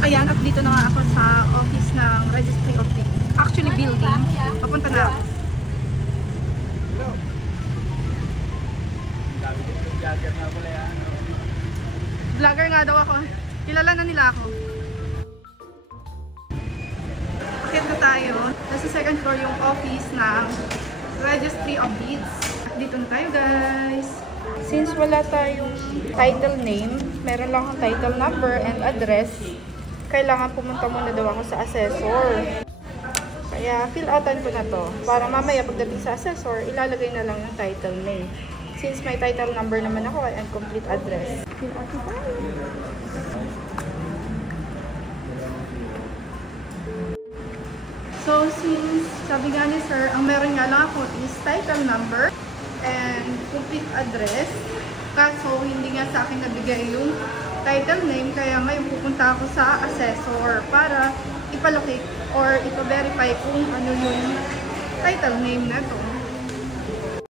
Ayan, at dito na nga ako sa office ng Registry of Deeds. Actually, building. Papunta na ako. Vlogger nga daw ako. Kilala na nila ako. Akit na tayo. Nasa second floor yung office ng Registry of Deeds. Dito na tayo, guys. Since wala tayong title name, meron lang akong title number and address, kailangan pumunta muna daw ako sa assessor. Kaya fill outan ko na to. Para mamaya pagdating sa assessor, ilalagay na lang yung title name. Since may title number naman ako and complete address. Fill out na tayo. So since sabi nga ni sir, ang meron nga lang ako is title number and complete address. Kaso hindi nga sa akin nabigay yung title name, kaya ngayon pupunta ako sa assessor para ipalocate or ipa-verify kung ano yung title name na to.